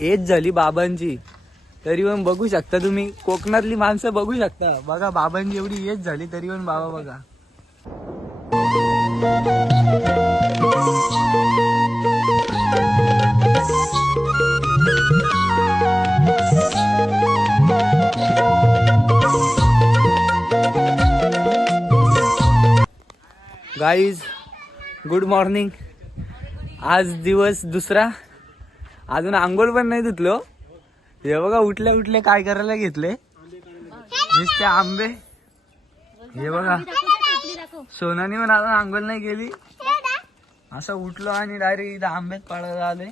Age झाली बाबांची, तरी पण बघू शकता तुम्ही कोकणातली माणसं बघू शकता. बघा बाबांची एवढी एज झाली तरी पण बाबा बघा. Guys good morning. आज दिवस दुसरा, अजून आंघोळ पण नाही धुतलो. हे बघा उठले उठले काय करायला घेतले, नुसते आंबे. हे बघा सोनानी पण अजून आंघोळ नाही केली. असं उठलो आणि डायरेक्ट इथं आंब्यात पाडायला आले.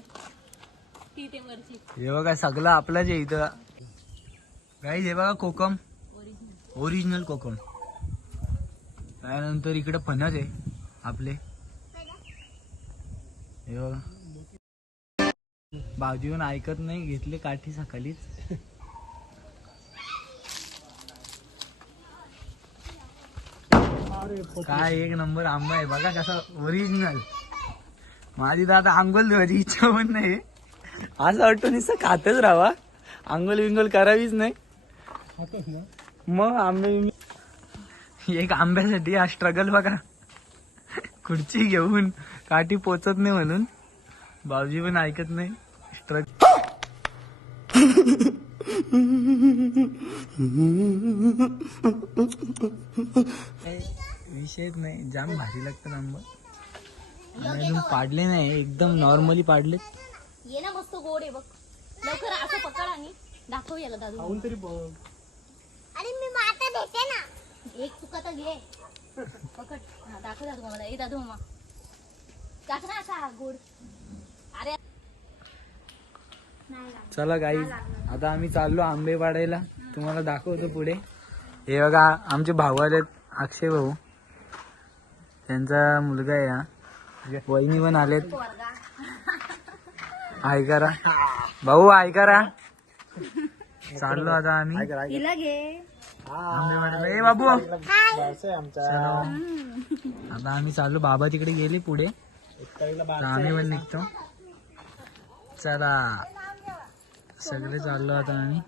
हे बघा सगळं आपलंच आहे इथं. गाईज हे बघा कोकम, ओरिजिनल कोकम. त्यानंतर इकडे फणस आहे आपले. हे बघा भाऊजी पण ऐकत नाही, घेतले काठी सकाळीच. काय एक नंबर आंबा आहे बघा कसा ओरिजिनल. माझी तर आता आंघोळ धुवायची इच्छा पण नाही. असं वाटतं नुसतं खातच राहावा, आंघोळ विंगोल करावीच नाही. मग आंबे, एक आंब्यासाठी हा स्ट्रगल बघा. खुर्ची घेऊन काठी पोचत नाही म्हणून भाऊजी पण ऐकत नाही. विषयच नाही, जाम भारी लागतं आंबा. अजून पाडले नाही, एकदम नॉर्मली पाडले. ये ना मस्त गोड आहे बघ. लवकर असं पकड आणि दाखव याला दादू. खाऊन तरी बघ. अरे मी माता देते ना. एक चुका तर घे, पकड. हा दाखव दादू मामाला. ए दादू मामा दाखव ना असा गोड. अरे चला गाईज आता आम्ही चाललो आंबे पाडायला, तुम्हाला दाखवतो पुढे. हे बघा आमचे भाऊ आलेत, अक्षय भाऊ, त्यांचा मुलगा आहे हा. वहिनी पण आलेत. हाय करा भाऊ, हाय करा. चाललो आता आम्ही हिला घे. आंबे पाडायला. ए बाबू आता आम्ही चाललो, बाबा तिकडे गेले पुढे, तर आम्ही पण निघतो. चला सगळे चाललो आता आम्ही.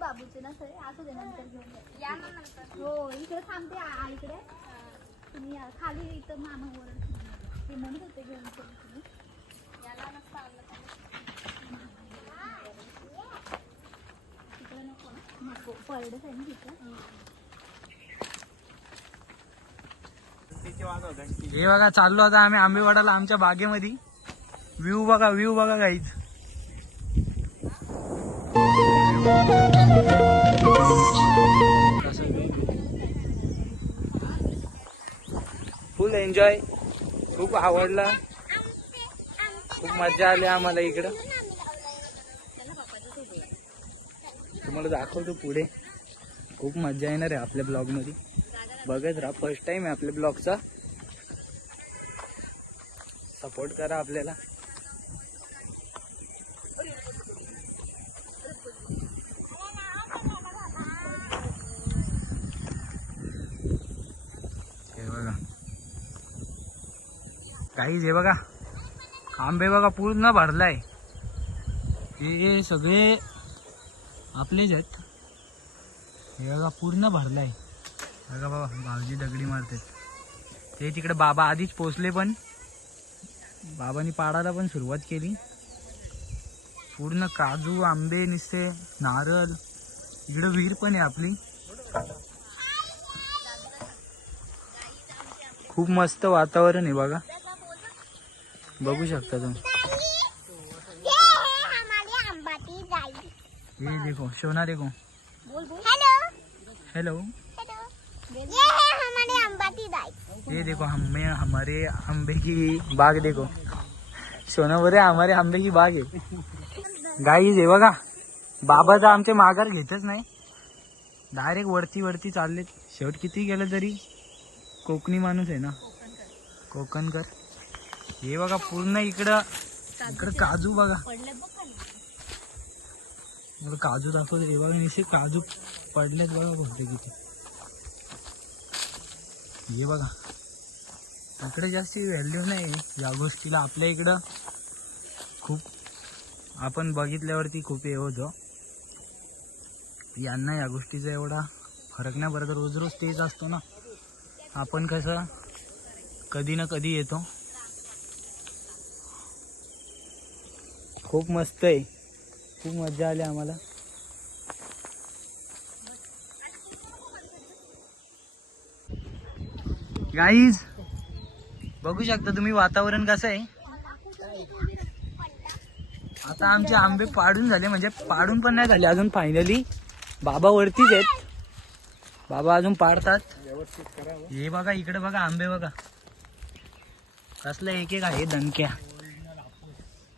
बाबूचे ना सर असू दे, नंतर घेऊन या ना नंतर. हो इकडे थांबते इकडे. तुम्ही खाली इथं मामावर ते म्हणत होते घेऊन तुम्ही याला नसतं आलं तिकडे नको ना, नको पडत आहे ना तिथं. हे बघा चाललो आता आम्ही आंबेवाडाला, आमच्या बागेमध्ये. व्ह्यू बघा, व्ह्यू बघा गाईज. फुल एन्जॉय, खूप आवडला, खूप मजा आली आम्हाला इकडं. तुम्हाला दाखवतो पुढे, खूप मजा येणार आहे आपल्या ब्लॉग मध्ये. बघत राहा, फर्स्ट टाइम आहे आपल्या ब्लॉगचा. सपोर्ट करा आपल्याला. हे बघा काहीच, हे बघा आंबे बघा पूर्ण भरलाय. हे सगळे आपलेच आहेत. हे बघा पूर्ण भरलाय. बघा बाबा भाऊजी दगडी मारतात. ते तिकडे बाबा आधीच पोचले, पण बाबांनी पाडायला पण सुरुवात केली. पूर्ण काजू, आंबे, निस्ते, नारळ. इकडे विहीर पण आहे आपली. खूप मस्त वातावरण आहे बघा, बघू शकता तुम्ही. ये देखो सोना, देखो. हेलो, ये देखो हमारे आंबे की बाग देखो. सोना बोले हमारे आंबे की बाग आहे. गाईज हे बघा, बाबा तर आमचे माघार घेतच नाही, डायरेक्ट वरती वरती चाललेत. शेवट किती गेलं तरी कोकणी माणूस आहे ना, कोकणकर. हे बघा पूर्ण इकडं काजू बघा. काजू दाखवतो. हे बघा निश्चित काजू पडलेत बघा बहुतेक इथे. हे बघा इकडे जास्ती व्हॅल्यू नाही या गोष्टीला. आपल्या इकडं खूप आपण बघितल्यावरती खूप हे होतं. यांना या गोष्टीचा एवढा फरक नाही पडत. रोज रोज तेच असतो ना. आपण कसं कधी ना कधी येतो. खूप मस्त आहे. खूप मजा आली आम्हाला. गाईज बघू शकता तुम्ही वातावरण कसं आहे. आता आमचे आंबे पाडून झाले, म्हणजे पाडून पण नाही झाले अजून. फायनली बाबा वरतीच आहेत. बाबा अजून पाडतात. हे बघा इकडे बघा आंबे बघा कसलं एक एक आहे दणक्या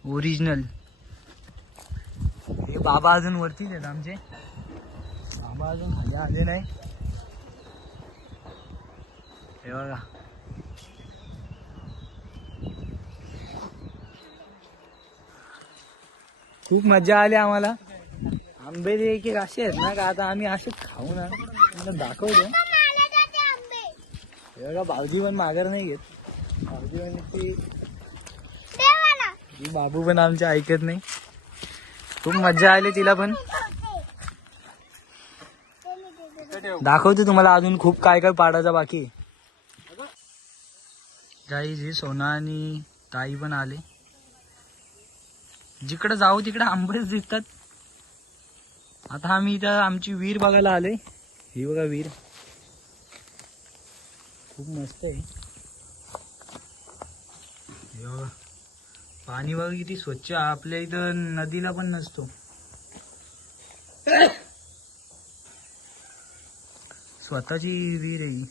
ओरिजिनल. हे बाबा अजून वरतीच आहेत आमचे. बाबा अजून खाली आले नाही. हे बघा खूप मजा आली आम्हाला. आंबे एक एक असे आहेत ना का आता आम्ही असेच खाऊ ना. मला दाखवतो. हे बघा भाऊजी पण माघार नाही घेत. भाऊजी म्हणजे ती बाबू पण आमच्या ऐकत नाही. खूप मजा आली तिला पण. दाखवतो तुम्हाला अजून खूप काय काय पाडायचं बाकी. गाईज ही सोना आणि ताई पण आले. जिकडे जाऊ तिकडे आंबेच दिसतात. आता आम्ही इथं आमची विहीर बघायला आलोय. ही बघा विहीर खूप मस्त आहे. हे बघा पाणी बघा किती स्वच्छ. आपल्या इथं नदीला पण नसतो. स्वतःची विहीर आहे ही.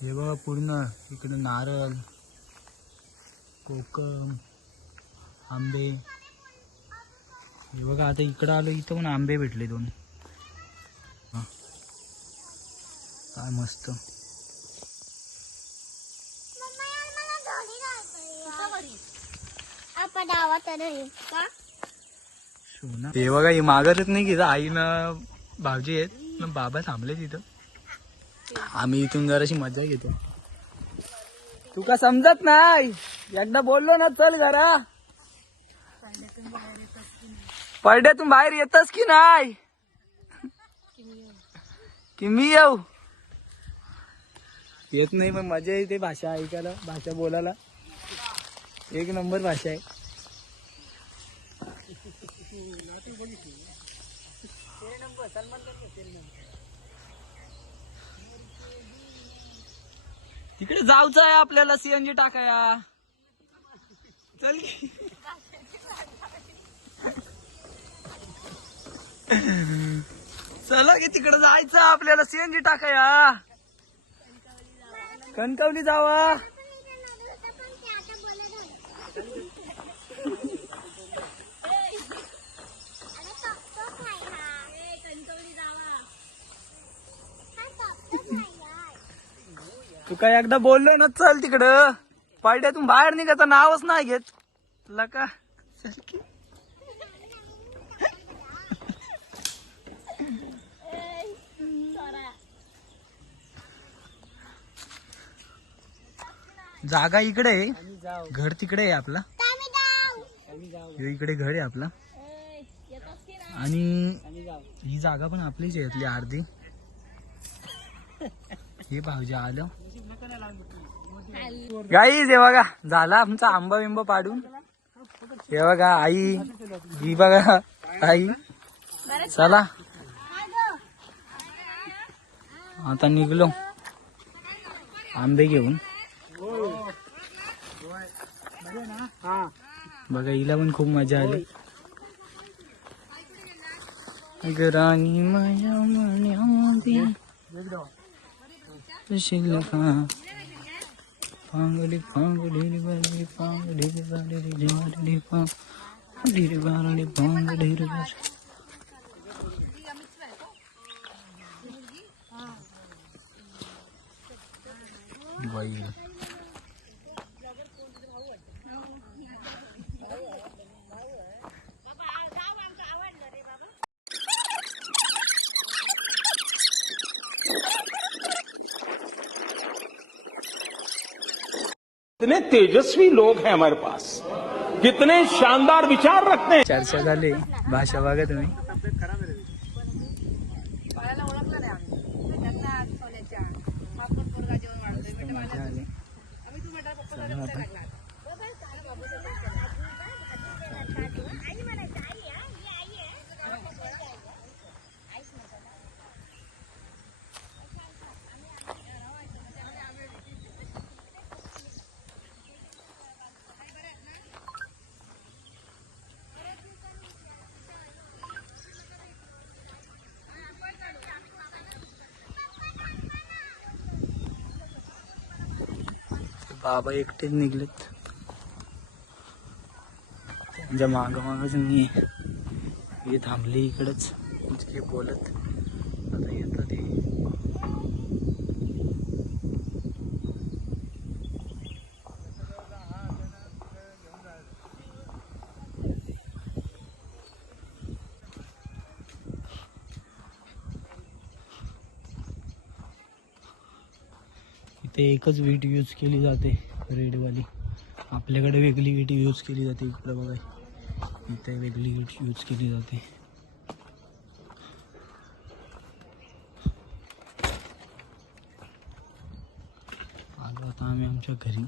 हे बघा पूर्ण इकडे नारळ, कोकम, आंबे. हे बघा आता इकडं आलो इथं पण आंबे भेटले 2. काय मस्त. हे बघा हे मागतच नाही की आईनं भाऊजी आहेत ना. बाबा थांबले तिथं. आम्ही इथून जराशी मजा घेतो. तू का समजत नाही. एकदा बोललो ना चल घरा. पडद्यातून बाहेर येतच की नाही. की मी येऊ. येत नाही पण मजा येते भाषा ऐकायला, भाषा बोलायला. एक नंबर भाषा आहे. तिकडे जाऊचं आहे आपल्याला सीएनजी टाकाया. चल चला की तिकडे जायचं आपल्याला सीएनजी टाकाया. कणकवली जावा. तू काय एकदा बोललोय ना चल तिकडं. पायड्यातून बाहेर निघायचं नावच नाही घेत. लका जागा इकडे आहे. घर तिकडे आहे आपला. इकडे घर आहे आपला. आणि ही जागा पण आपलीच आहे यातली अर्धी. हे भाऊजी आलं. गाईज हे बघा झाला आमचा आंबा बिंबा पाडून. हे बघा आई. ही बघा आई. चला आता निघलो आंबे घेऊन. बघा हिला पण खूप मजा आली. राणी माया मण्यामध्ये पांगडी पांगडी बारी पांगडी बारी झारी पांगडी बारी पांगडी बाई. इतने तेजस्वी लोग हैं हमारे पास. कितने शानदार विचार रखते हैं। चर्चा झाली भाषा बघा तुम्ही. मजा आली. चला आता. बाबा एकटेच निघलेत. त्यांच्या माग मागच मी हे थांबले इकडच इतके बोलत. आता येतं ते. इथे एकच वीट यूज केली जाते रेडवाली. आपल्याकडे वेगळी वीट यूज केली जाते. इकडे बघा इथे वेगळी वीट यूज केली जाते. आलो आता आम्ही आमच्या घरी.